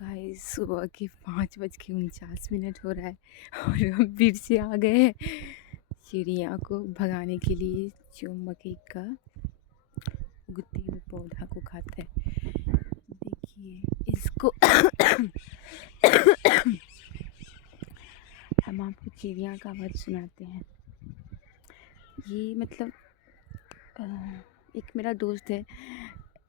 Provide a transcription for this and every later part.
Guys सुबह के 5:49 हो रहा है और हम फिर से आ गए हैं चिड़िया को भगाने के लिए जो मकई का उगते हुए पौधा को खाता है। देखिए इसको हम आपको चिड़िया का आवाज़ सुनाते हैं। ये मतलब एक मेरा दोस्त है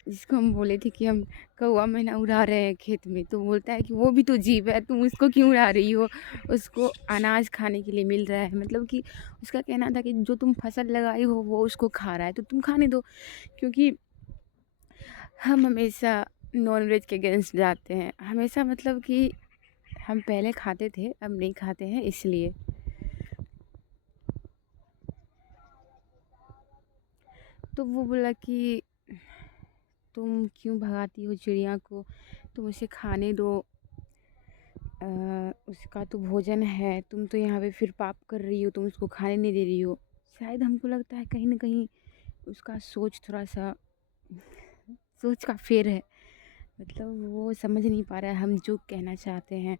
जिसको हम बोले थे कि हम कौवा मैना उड़ा रहे हैं खेत में, तो बोलता है कि वो भी तो जीव है, तुम उसको क्यों उड़ा रही हो, उसको अनाज खाने के लिए मिल रहा है। मतलब कि उसका कहना था कि जो तुम फसल लगाई हो वो उसको खा रहा है तो तुम खाने दो। क्योंकि हम हमेशा नॉनवेज के अगेंस्ट जाते हैं, हमेशा मतलब कि हम पहले खाते थे अब नहीं खाते हैं इसलिए। तो वो बोला कि तुम क्यों भगाती हो चिड़िया को, तुम उसे खाने दो, उसका तो भोजन है, तुम तो यहाँ पे फिर पाप कर रही हो, तुम उसको खाने नहीं दे रही हो। शायद हमको लगता है कहीं ना कहीं उसका सोच थोड़ा सा सोच का फेर है। मतलब वो समझ नहीं पा रहा है हम जो कहना चाहते हैं,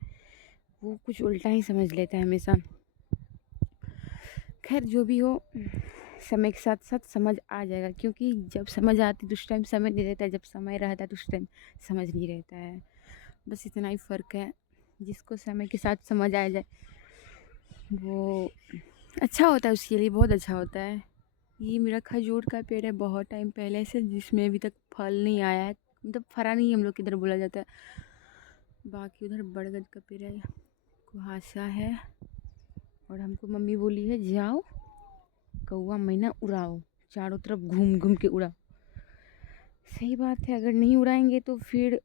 वो कुछ उल्टा ही समझ लेता है हमेशा। खैर जो भी हो, समय के साथ साथ समझ आ जाएगा, क्योंकि जब समझ आती तो उस टाइम समझ नहीं रहता है, जब समय रहता है तो उस टाइम समझ नहीं रहता है। बस इतना ही फ़र्क है। जिसको समय के साथ समझ आ जाए वो अच्छा होता है, उसके लिए बहुत अच्छा होता है। ये मेरा खजूर का पेड़ है बहुत टाइम पहले से, जिसमें अभी तक फल नहीं आया है, मतलब फरा नहीं हम लोग किधर बोला जाता है। बाकी उधर बरगद का पेड़ है, कुहासा है, और हमको मम्मी बोली है जाओ कौवा मैना उड़ाओ, चारों तरफ घूम घूम के उड़ाओ। सही बात है, अगर नहीं उड़ाएंगे तो फिर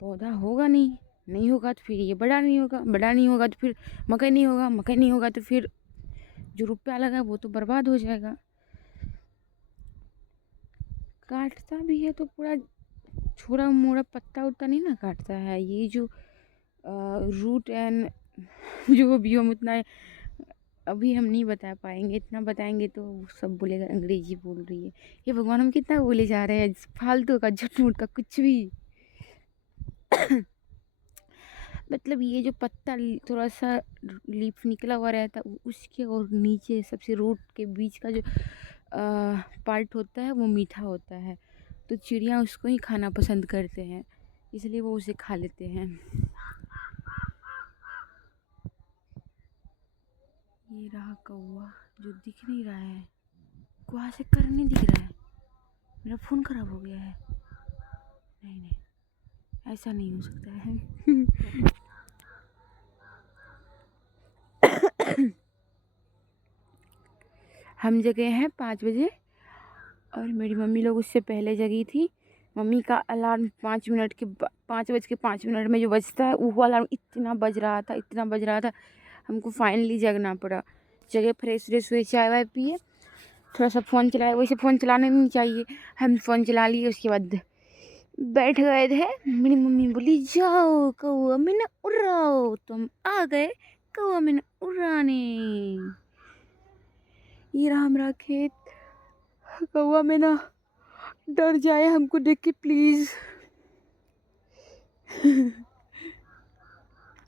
पौधा होगा नहीं, नहीं होगा तो फिर ये बड़ा नहीं होगा, बड़ा नहीं होगा तो फिर मकई नहीं होगा, मकई नहीं होगा तो फिर जो रुपया लगा वो तो बर्बाद हो जाएगा। काटता भी है तो पूरा छोटा मोटा पत्ता उत्ता नहीं ना काटता है, ये जो रूट एंड जो भी हम उतना अभी हम नहीं बता पाएंगे। इतना बताएंगे तो सब बोलेगा अंग्रेजी बोल रही है। ये भगवान हम कितना बोले जा रहे हैं फालतू का, झूठ मूठ का कुछ भी। मतलब ये जो पत्ता थोड़ा सा लीफ निकला हुआ रहता है उसके और नीचे सबसे रूट के बीच का जो पार्ट होता है वो मीठा होता है, तो चिड़िया उसको ही खाना पसंद करते हैं, इसलिए वो उसे खा लेते हैं। ये रहा कौवा जो दिख नहीं रहा है, कुआ से कर नहीं दिख रहा है। मेरा फ़ोन ख़राब हो गया है। नहीं नहीं, ऐसा नहीं हो सकता है। हम जगे हैं 5 बजे और मेरी मम्मी लोग उससे पहले जगी थी। मम्मी का अलार्म 5:05 में जो बजता है वो अलार्म इतना बज रहा था, इतना बज रहा था, हमको फाइनली जगना पड़ा। जगह फ्रेश व्रेश हुए, चाय वाय पिए, थोड़ा सा फ़ोन चलाया। वैसे फ़ोन चलाना नहीं चाहिए, हम फ़ोन चला लिए। उसके बाद बैठ गए थे। मेरी मम्मी बोली जाओ कौवा मैना उड़ाओ, तो हम आ गए कौवा मैना उड़ाने। ये रहा हमारा खेत, कौवा मैना डर जाए हमको देख के प्लीज़।